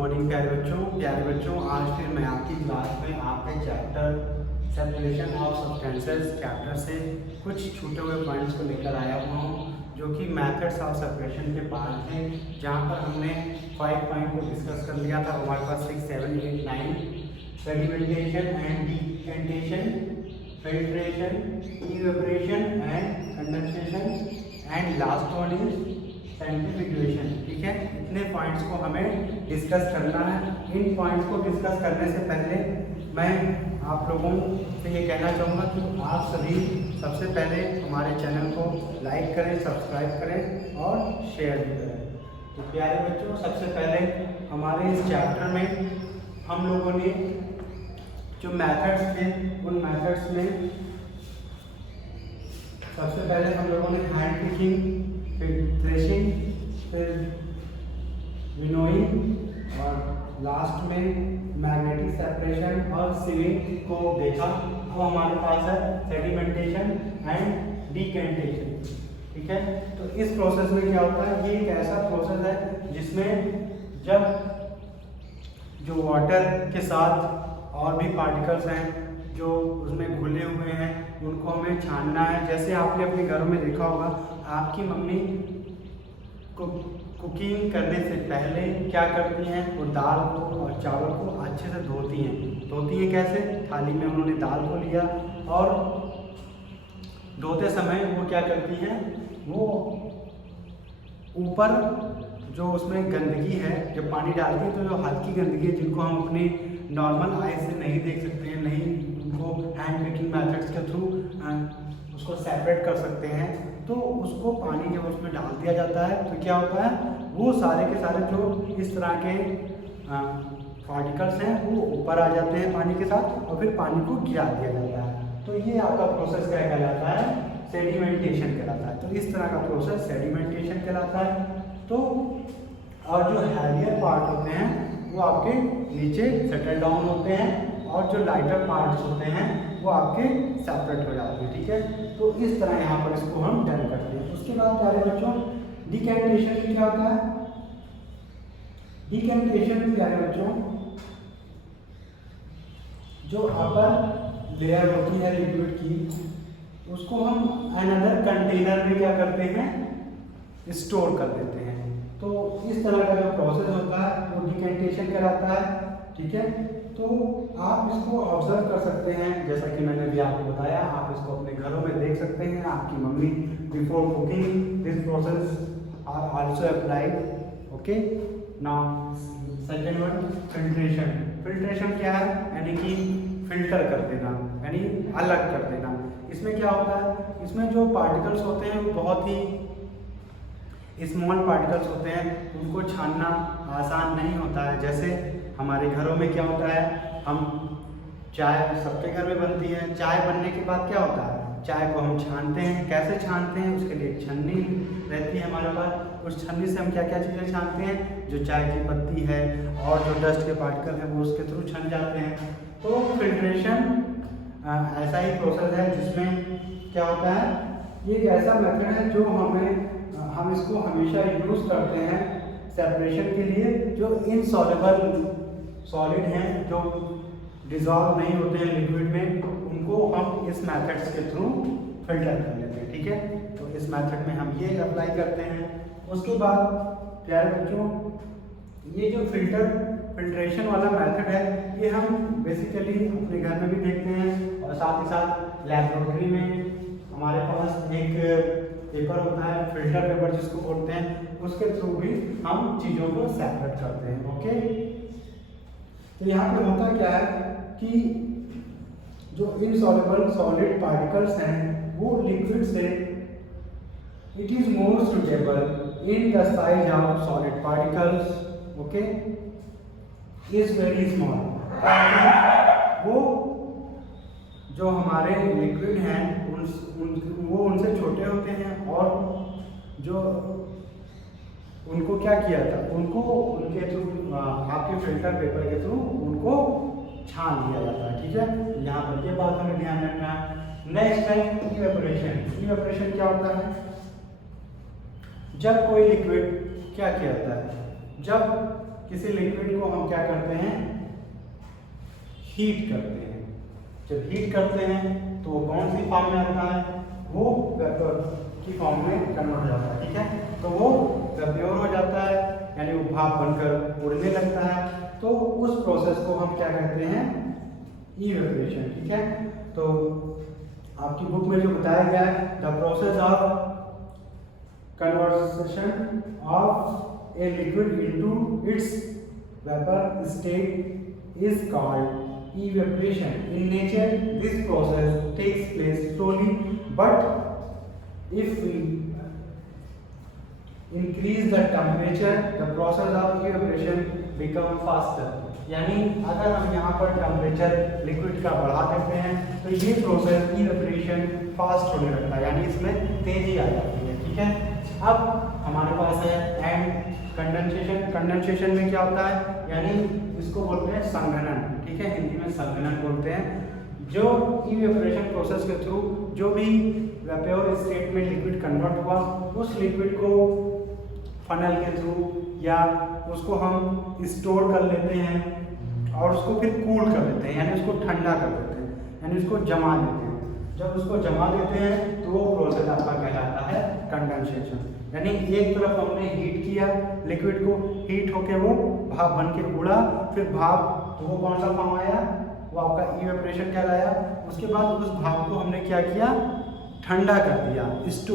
Morning प्यारे बच्चों, आज फिर मैं आपकी क्लास में आपके chapter separation of substances chapter से कुछ छूटे हुए पॉइंट्स को लेकर आया हुआ हूँ, जो कि मेथड्स ऑफ सेपरेशन के पार्ट हैं, जहाँ पर हमने 5 पॉइंट को डिस्कस कर लिया था। हमारे पास 6, 7, 8, 9 sedimentation and decantation, filtration, evaporation and condensation and last one is centrifugation. ठीक है, इतने पॉइंट्स को हमें डिस्कस करना है। इन पॉइंट्स को डिस्कस करने से पहले मैं आप लोगों से ये कहना चाहूँगा कि आप सभी सबसे पहले हमारे चैनल को लाइक करें, सब्सक्राइब करें और शेयर भी करें। तो प्यारे बच्चों, सबसे पहले हमारे इस चैप्टर में हम लोगों ने जो मेथड्स थे, उन मेथड्स में सबसे पहले हम लोगों ने हैंड पिकिंग, फिर थ्रेशिंग, फिर विनोइंग और लास्ट में मैग्नेटिक सेपरेशन और सीविंग को देखा। अब हमारे पास है सेडिमेंटेशन एंड डिकेंटेशन। ठीक है, तो इस प्रोसेस में क्या होता है, ये एक ऐसा प्रोसेस है जिसमें जब जो वाटर के साथ और भी पार्टिकल्स हैं जो उसमें घुले हुए हैं, उनको हमें छानना है। जैसे आपने अपने घरों में देखा होगा, आपकी मम्मी को कुकिंग करने से पहले क्या करती हैं, वो दाल को और चावल को अच्छे से धोती हैं कैसे, थाली में उन्होंने दाल को लिया और धोते समय वो क्या करती हैं, वो ऊपर जो उसमें गंदगी है जब पानी डालती है, तो जो हल्की गंदगी है जिनको हम अपने नॉर्मल आई से नहीं देख सकते हैं, नहीं उनको हैंड पिकिंग मेथड्स के थ्रू उसको सेपरेट कर सकते हैं, तो उसको पानी जब उसमें डाल दिया जाता है तो क्या होता है, वो सारे के सारे जो इस तरह के पार्टिकल्स हैं वो ऊपर आ जाते हैं पानी के साथ और फिर पानी को गिरा दिया जाता है। तो ये आपका प्रोसेस क्या कहलाता है, सेडिमेंटेशन कहलाता है। तो इस तरह का प्रोसेस सेडिमेंटेशन कहलाता है। तो और जो हैवियर पार्ट होते हैं वो आपके नीचे सेटल डाउन होते हैं और जो लाइटर पार्ट्स होते हैं वो आपके सेपरेट हो जाते हैं। ठीक है, तो इस तरह यहाँ पर इसको हम डन करते हैं। उसके बाद प्यारे बच्चों, डिकेंटेशन क्या होता है। डिकेंटेशन प्यारे बच्चों, जो अपर लेयर होती है लिक्विड की, उसको हम अनदर कंटेनर में क्या करते हैं, स्टोर कर देते हैं। तो इस तरह का जो प्रोसेस होता है वो डिकेंटेशन कहलाता है। ठीक है, तो आप इसको ऑब्जर्व कर सकते हैं, जैसा कि मैंने भी आपको बताया, आप इसको अपने घरों में देख सकते हैं। आपकी mummy before cooking this process are also applied. Okay, now second one, filtration. Filtration क्या है, यानी कि फिल्टर कर देना, यानी अलग कर देना। इसमें क्या होता है, इसमें जो पार्टिकल्स होते हैं वो बहुत ही स्मॉल पार्टिकल्स होते हैं, उनको छानना आसान नहीं होता है। जैसे हमारे घरों में क्या होता है, हम चाय सबके घर में बनती है, चाय बनने के बाद क्या होता है, चाय को हम छानते हैं। कैसे छानते हैं, उसके लिए छन्नी रहती है हमारे पास। उस छन्नी से हम क्या क्या चीज़ें छानते हैं, जो चाय की पत्ती है और जो डस्ट के पार्टिकल है वो उसके थ्रू छन जाते हैं। तो फिल्ट्रेशन ऐसा ही प्रोसेस है जिसमें क्या होता है, ये एक ऐसा मेथड है जो हम इसको हमेशा यूज़ करते हैं सेपरेशन के लिए। जो इनसॉल्युबल सॉलिड हैं, जो डिज़ोल्व नहीं होते हैं लिक्विड में, उनको हम इस मेथड्स के थ्रू फिल्टर कर लेते हैं। ठीक है, तो इस मेथड में हम ये अप्लाई करते हैं। उसके बाद प्यारे बच्चों, ये जो फिल्ट्रेशन वाला मेथड है, ये हम बेसिकली अपने घर में भी देखते हैं और साथ ही साथ लैबोरेटरी में हमारे पास एक पेपर होता है, फिल्टर पेपर जिसको बोलते हैं, उसके थ्रू भी हम चीज़ों को सेपरेट करते हैं। ओके, तो यहाँ पे होता क्या है कि जो इनसॉल्युबल सॉलिड पार्टिकल्स हैं वो लिक्विड से it is more suitable in the size of solid particles. Okay, is very small. वो जो हमारे लिक्विड हैं वो उनसे छोटे होते हैं और जो उनको क्या किया था, उनको उनके थ्रू आपके फिल्टर पेपर के थ्रू उनको छान दिया जाता है। ठीक है, यहाँ पर ये बात हमें ध्यान रखना है। नेक्स्ट है इवेपोरेशन। इवेपोरेशन क्या होता है, जब कोई लिक्विड क्या किया जाता है, जब किसी लिक्विड को हम क्या करते हैं, हीट करते हैं। जब हीट करते हैं तो वो कौन सी फॉर्म में आता है, वो वेपर की फॉर्म में कन्वर्ट हो जाता है, ठीक है। तो वो वेपर हो जाता है, यानी वो भाप बनकर उड़ने लगता है। तो उस प्रोसेस को हम क्या कहते हैं, इवेपोरेशन, ठीक है। तो आपकी बुक में जो बताया गया है, the process of conversion of a liquid into its vapour state is called evaporation. In nature, this process takes place slowly, but if we increase the temperature, the process of evaporation become faster. यानी अगर हम यहाँ पर temperature liquid का बढ़ा देते हैं तो ये प्रोसेस इवेपोरेशन फास्ट होने लगता है, यानी इसमें तेजी आ जाती है, ठीक है। अब हमारे पास है एंड कंडेंसेशन। कंडेंसेशन में क्या होता है, यानी इसको बोलते हैं संघनन, ठीक है, हिंदी में संघनन बोलते हैं। जो इवेपोरेशन प्रोसेस के थ्रू जो भी वेपर स्टेट में लिक्विड कन्वर्ट हुआ, उस लिक्विड को फनल के थ्रू या उसको हम स्टोर कर लेते हैं और उसको फिर कूल कर देते हैं, यानी उसको ठंडा कर देते हैं, यानी उसको जमा देते हैं। जब उसको जमा देते हैं तो वो प्रोसेस आपका कहलाता है कंडेंसेशन। यानी एक तरफ हमने हीट किया लिक्विड को, हीट होके वो भाप बन के उड़ा, फिर भाप तो वो कौन सा फॉर्म आया, वो आपका इवेपोरेशन कहलाया। उसके बाद उस भाप को हमने क्या किया, ठंडा कर दिया,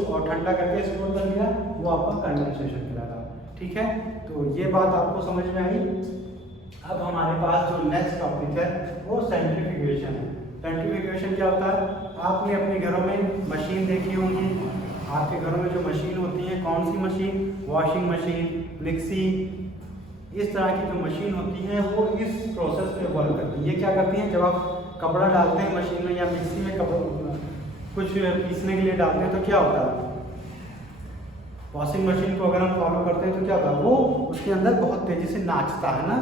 और ठंडा करके स्टोर कर दिया, वो आपका कंडेंसेशन कहलाता, ठीक है। तो ये बात आपको समझ में आई। अब हमारे पास जो नेक्स्ट टॉपिक है वो सेंट्रीफ्यूगेशन है। सेंट्रीफ्यूगेशन क्या होता है, आपने अपने घरों में मशीन देखी होंगी, आपके घरों में जो मशीन होती है, कौन सी मशीन, वॉशिंग मशीन, मिक्सी, इस तरह की जो मशीन होती है वो इस प्रोसेस में वर्क करती है। ये क्या करती हैं, जब आप कपड़ा डालते हैं मशीन में या मिक्सी में कपड़ा कुछ पीसने के लिए डालते हैं तो क्या होता है, वॉशिंग मशीन को अगर हम फॉलो करते हैं तो क्या होता है, वो उसके अंदर बहुत तेजी से नाचता है ना,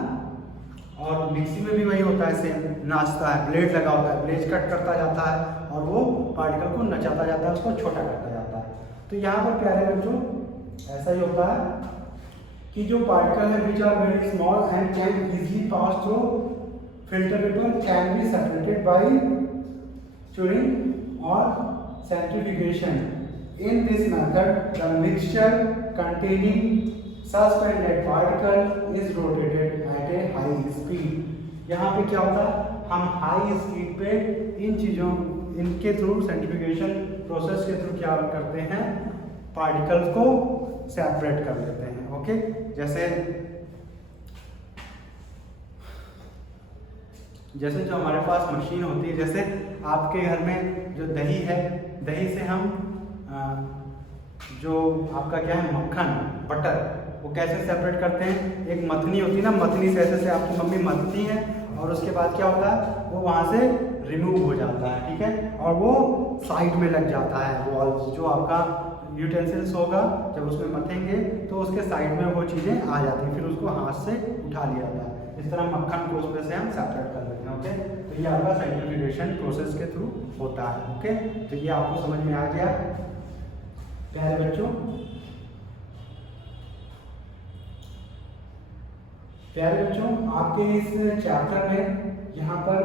और मिक्सी में भी वही होता है, सेम नाचता है, ब्लेड लगा होता है, ब्लेड कट करता जाता है और वो पार्टिकल को नचाता जाता है, उसको छोटा करता जाता है। तो यहाँ पर प्यारे बच्चों ऐसा ही होता है कि जो पार्टिकल है which are very small and can easily pass through filter paper can be separated by stirring और centrifugation. In this method, the mixture containing suspended particle is rotated at a high speed. यहाँ पे क्या होता है, हम high speed पे इन चीज़ों इनके थ्रू सेंट्रीफ्यूगेशन प्रोसेस के थ्रू क्या करते हैं, पार्टिकल्स को सेपरेट कर देते हैं। ओके, जैसे जो हमारे पास मशीन होती है, जैसे आपके घर में जो दही है, दही से हम जो आपका क्या है मक्खन, बटर, वो कैसे सेपरेट करते हैं, एक मथनी होती है ना, मथनी से ऐसे आपकी मम्मी मथती है और उसके बाद क्या होता है, वो वहाँ से रिमूव हो जाता है, ठीक है, और वो साइड में लग जाता है। वॉल्स जो आपका यूटेंसिल्स होगा, जब उसमें मथेंगे तो उसके साइड में वो चीज़ें आ जाती हैं, फिर उसको हाथ से उठा लिया जाता है। इस तरह मक्खन को उसमें से हम सेपरेट कर देते हैं। ओके, तो ये आपका सेंट्रीफ्यूगेशन प्रोसेस के थ्रू होता है। ओके, तो ये आपको समझ में आ गया प्यारे बच्चों। प्यारे बच्चों, आपके इस चैप्टर में यहाँ पर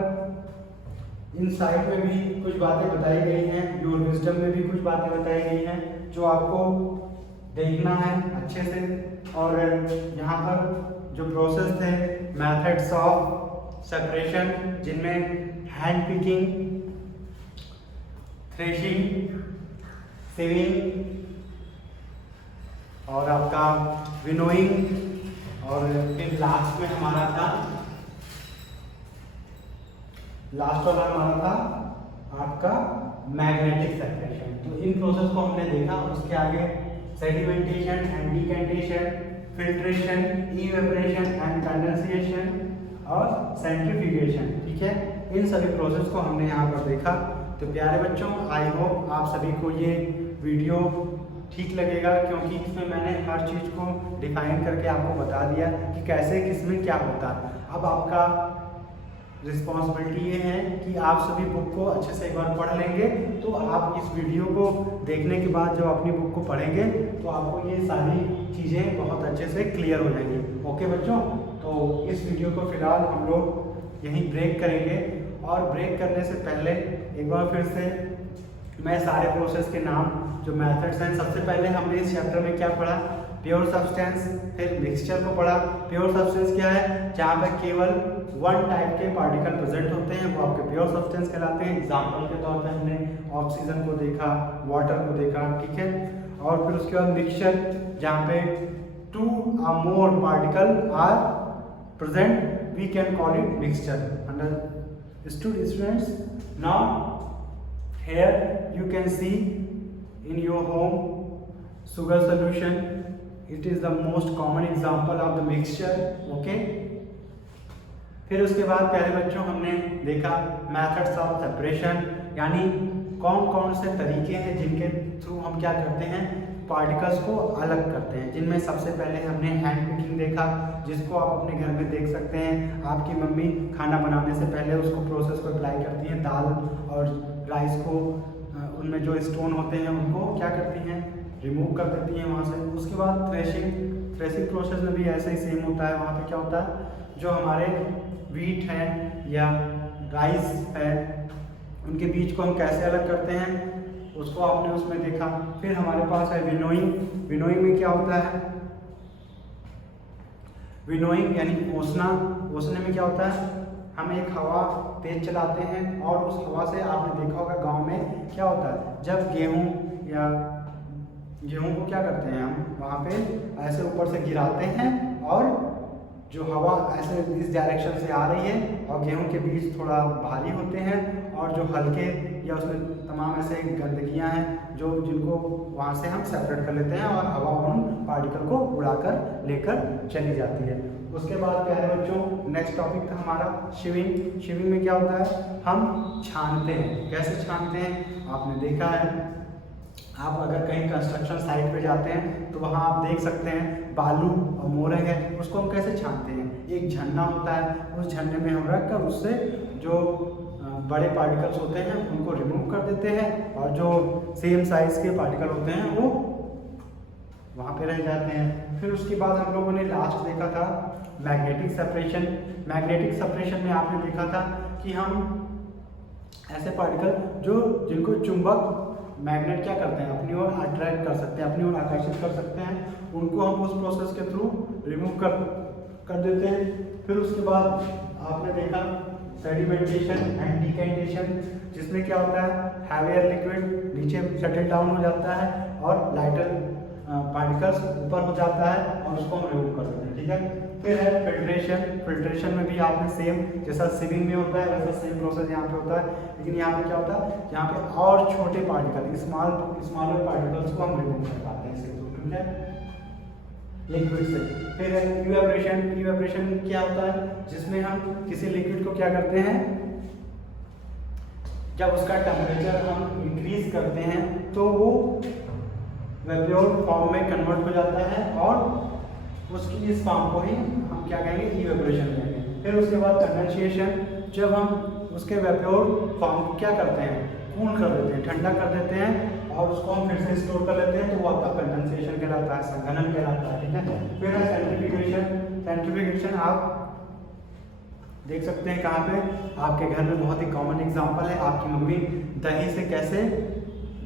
इन साइड में भी कुछ बातें बताई गई हैं, योर विजडम में भी कुछ बातें बताई गई हैं जो आपको देखना है अच्छे से। और यहाँ पर जो प्रोसेस थे, मेथड्स ऑफ सेपरेशन, जिनमें हैंड पिकिंग, थ्रेशिंग, सीविंग और आपका विनोइंग, और फिर लास्ट में हमारा था, लास्ट वाला हमारा था आपका मैग्नेटिक सेपरेशन। तो इन प्रोसेस को हमने देखा। उसके आगे sedimentation and decantation, filtration, evaporation and condensation और सेंट्रीफ्यूगेशन, ठीक है, इन सभी प्रोसेस को हमने यहाँ पर देखा। तो प्यारे बच्चों, आई होप आप सभी को ये वीडियो ठीक लगेगा, क्योंकि इसमें मैंने हर चीज़ को डिफाइन करके आपको बता दिया कि कैसे किसमें क्या होता है। अब आपका रिस्पॉन्सिबिलिटी ये है कि आप सभी बुक को अच्छे से एक बार पढ़ लेंगे, तो आप इस वीडियो को देखने के बाद जब अपनी बुक को पढ़ेंगे तो आपको ये सारी चीज़ें बहुत अच्छे से क्लियर हो जाएंगी। ओके बच्चों। तो इस वीडियो को फिलहाल हम लोग यहीं ब्रेक करेंगे। और ब्रेक करने से पहले एक बार फिर से मैं सारे प्रोसेस के नाम जो मेथड्स हैं, सबसे पहले हमने इस चैप्टर में क्या पढ़ा, प्योर सब्सटेंस, फिर मिक्सचर को पढ़ा। प्योर सब्सटेंस क्या है, जहाँ पे केवल वन टाइप के पार्टिकल प्रेजेंट होते हैं, वो आपके प्योर सब्सटेंस कहलाते हैं। एग्जाम्पल के तौर पे हमने ऑक्सीजन को देखा, वाटर को देखा, ठीक है। और फिर उसके बाद मिक्सचर, जहाँ पे 2 or more particle are present, we can call it mixture. Students, now here you can see in your home sugar solution. It is the most common example of the mixture. Okay. फिर उसके बाद प्यारे बच्चों हमने देखा methods of separation, यानी कौन कौन से तरीके हैं जिनके थ्रू हम क्या करते हैं, पार्टिकल्स को अलग करते हैं। जिनमें सबसे पहले हमने हैंड पिकिंग देखा, जिसको आप अपने घर में देख सकते हैं। आपकी मम्मी खाना बनाने से पहले उसको प्रोसेस को अप्लाई करती हैं, दाल और राइस को उनमें जो स्टोन होते हैं उनको क्या करती हैं, रिमूव कर देती हैं वहाँ से। उसके बाद थ्रेशिंग प्रोसेस में भी ऐसे ही सेम होता है। वहाँ पे क्या होता है, जो हमारे व्हीट है या राइस है उनके बीज को हम कैसे अलग करते हैं, उसको आपने उसमें देखा। फिर हमारे पास है विनोइंग। विनोइंग में क्या होता है, विनोइंग यानी ओसना। ओसने में क्या होता है, हम एक हवा तेज चलाते हैं और उस हवा से आपने देखा होगा गांव में क्या होता है, जब गेहूं को क्या करते हैं हम वहाँ पे ऐसे ऊपर से गिराते हैं और जो हवा ऐसे इस डायरेक्शन से आ रही है और गेहूं के बीज थोड़ा भारी होते हैं और जो हल्के या उसमें तमाम ऐसे गंदगियां हैं जो जिनको वहाँ से हम सेपरेट कर लेते हैं और हवा उन पार्टिकल को उड़ाकर लेकर चली जाती है। उसके बाद प्यारे बच्चों नेक्स्ट टॉपिक था हमारा शिविंग। शिविंग में क्या होता है, हम छानते हैं। कैसे छानते हैं, आपने देखा है, आप अगर कहीं कंस्ट्रक्शन साइट पे जाते हैं तो वहाँ आप देख सकते हैं बालू और मोरंग है, उसको हम कैसे छानते हैं, एक झरना होता है, उस झरने में हम रख कर उससे जो बड़े पार्टिकल्स होते हैं उनको रिमूव कर देते हैं और जो सेम साइज के पार्टिकल होते हैं वो वहाँ पे रह जाते हैं। फिर उसके बाद हम लोगों ने लास्ट देखा था मैग्नेटिक सेपरेशन। मैग्नेटिक सेपरेशन में आपने देखा था कि हम ऐसे पार्टिकल जिनको चुंबक मैग्नेट क्या करते हैं, अपनी ओर अट्रैक्ट कर सकते हैं, अपनी ओर आकर्षित कर सकते हैं, उनको हम उस प्रोसेस के थ्रू रिमूव कर देते हैं। फिर उसके बाद आपने देखा सेडिमेंटेशन एंड डिकेंटेशन, जिसमें क्या होता है, हैवियर लिक्विड नीचे सेटल डाउन हो जाता है और लाइटर पार्टिकल्स ऊपर हो जाता है और उसको हम रिमूव कर देते हैं, ठीक है। फिर है फिल्ट्रेशन। फिल्ट्रेशन में भी आपने सेम जैसा सिविंग में होता है वैसा सेम प्रोसेस यहाँ पे होता है, लेकिन यहाँ पे क्या होता है, यहाँ पे और छोटे पार्टिकल स्मॉलर पार्टिकल्स को हम रिमूव कर पाते हैं इसके थ्रू, ठीक है, लिक्विड से। फिर है इवेपोरेशन। इवेपोरेशन क्या होता है, जिसमें हम किसी लिक्विड को क्या करते हैं, जब उसका टेम्परेचर हम इंक्रीज करते हैं तो वो वेपोर फॉर्म में कन्वर्ट हो जाता है और उसकी इस फॉर्म को ही हम क्या कहेंगे, इवेपोरेशन कहेंगे। फिर उसके बाद कंडेंसेशन, जब हम उसके वेपोर फॉर्म को क्या करते हैं, कूल कर देते हैं, ठंडा कर देते हैं और उसको हम फिर से स्टोर कर लेते हैं, तो वो आपका कंडेंसेशन कहलाता है, संघनन कहलाता है, ठीक है। फिर है सेंट्रीफ्यूगेशन। सेंट्रीफ्यूगेशन आप देख सकते हैं कहाँ पे, आपके घर में बहुत ही कॉमन एग्जांपल है, आपकी मम्मी दही से कैसे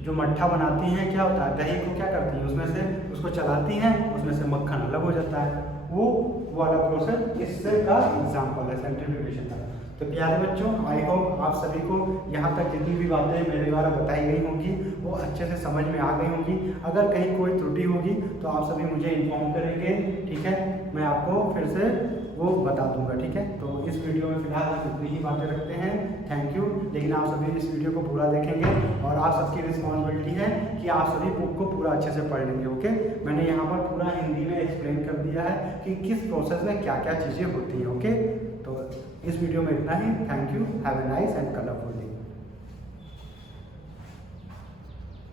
जो मट्ठा बनाती हैं, क्या होता है, दही को क्या करती हैं, उसमें से उसको चलाती हैं, उसमें से मक्खन अलग हो जाता है, वो वाला प्रोसेस इससे का एग्जांपल है सेंट्रीफ्यूगेशन का। तो प्यारे बच्चों, आई होप आप सभी को यहाँ तक जितनी भी बातें मेरे द्वारा बताई गई होंगी वो अच्छे से समझ में आ गई होंगी। अगर कहीं कोई त्रुटि होगी तो आप सभी मुझे इन्फॉर्म करेंगे, ठीक है, मैं आपको फिर से वो बता दूंगा, ठीक है। तो इस वीडियो में फिलहाल हम इतनी ही बातें रखते हैं, थैंक यू। लेकिन आप सभी इस वीडियो को पूरा देखेंगे और आप सबकी रिस्पॉन्सिबिलिटी है कि आप सभी बुक को पूरा अच्छे से पढ़ लेंगे, ओके। मैंने यहाँ पर पूरा हिंदी में एक्सप्लेन कर दिया है कि किस प्रोसेस में क्या क्या चीज़ें होती हैं, ओके। तो इस वीडियो में इतना ही, thank you, have a nice and colourful day.